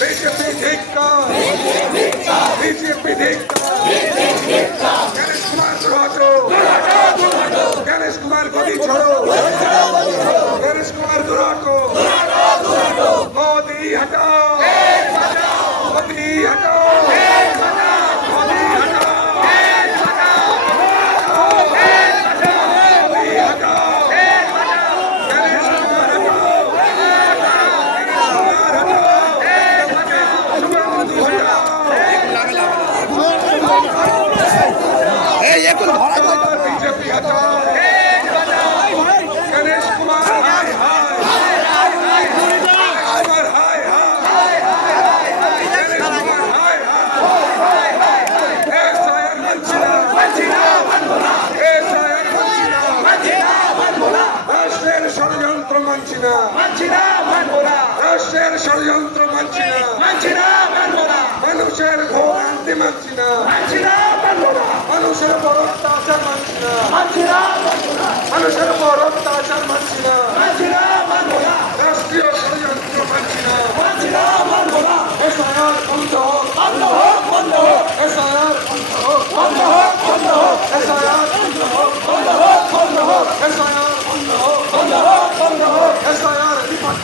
BJP ধিক্কার, BJP ধিক্কার, গণেশ কুমার দুর্হাটো, গণেশ কুমার গদি ছড়ো, গণেশ কুমার দুর্হাটো, মোদি হটাও, মোদি হটাও, মোদি হটাও, মোদি হটাও, গণেশ কুমার হটাও, কুমার হটাও, শুভেন্দু হটাও, বিজেপি হটাও, গণেশ কুমার হায় হায়, কুমার হায় হায়, গণেশ কুমার হায় হায়, এসআইআর মানছি না, এসআইআর মানছি না, রাষ্ট্রের ষড়যন্ত্র মানছি না, রাষ্ট্রের ষড়যন্ত্র মানছি না, মানুষের ভোগান্তি মানছি না, মানুষের বড় অত্যাচার মানছি না, মানুষের বড় অত্যাচার মানছি না, রাষ্ট্রীয় ষড়যন্ত্র মানছি না, এসআইআর বন্ধ হোক, এসআইআর বন্ধ হোক, এসআইআর বন্ধ হোক, এসআইআর বন্ধ হোক, এসআইআর নিপাত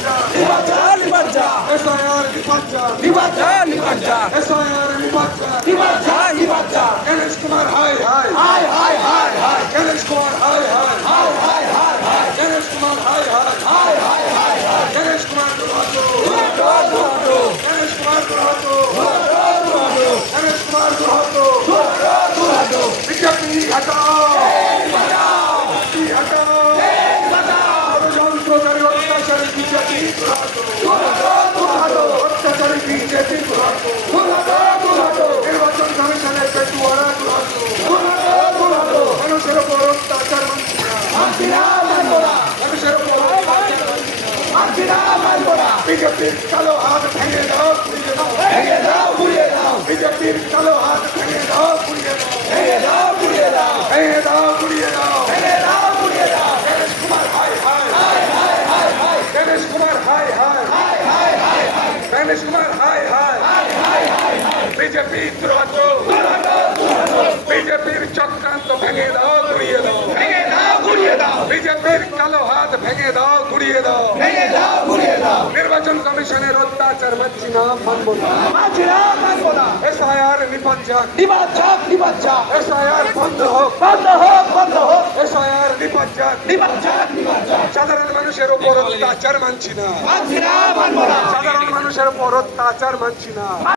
যা, এসআইআর নিপাত যা, এসআইআর নিপাত যা, গণেশ কুমার হায় হায়, গণেশ কুমার হায় হায়, গণেশ কুমার হায় হায়, গণেশ কুমার দুর্হাটো, গণেশ কুমার দুর্হাটো, গণেশ কুমার দুর্হাটো, বিজেপি হটাও, বিজেপি হটাও, ষড়যন্ত্রকারী অত্যাচারী বিজেপি দুর্হাটো, অত্যাচারী বিজেপি দুর্হাটো, নির্বাচন কমিশনের পেটুয়ারা দুর্হাটো, মানুষের উপর অত্যাচার মানছি না, মানুষের উপর অত্যাচার মানছি না, বিজেপির কালো হাত ভেঙে দাও, পুড়িয়ে দাও, বিজেপির কালো হাত ভেঙে দাও, পুড়িয়ে দাও, পুড়িয়ে দাও, গণেশ কুমার হায় হায়, গণেশ কুমার হায় হায়, গণেশ কুমার হায় হায়, বিজেপি দুর্হাটো, বিজেপির চক্রান্ত ভেঙে দাও, গুড়িয়ে দাও, বিজেপির কালো হাত ভেঙে দাও, গুড়িয়ে দাও, নির্বাচন কমিশনের অত্যাচার মানছি না, মানব না, এসআইআর নিপাত যাক, এসআইআর বন্ধ হোক, এসআইআর নিপাত যাক, সাধারণ মানুষের উপর অত্যাচার মানছি না, সাধারণ মানুষের উপর অত্যাচার মানছি না।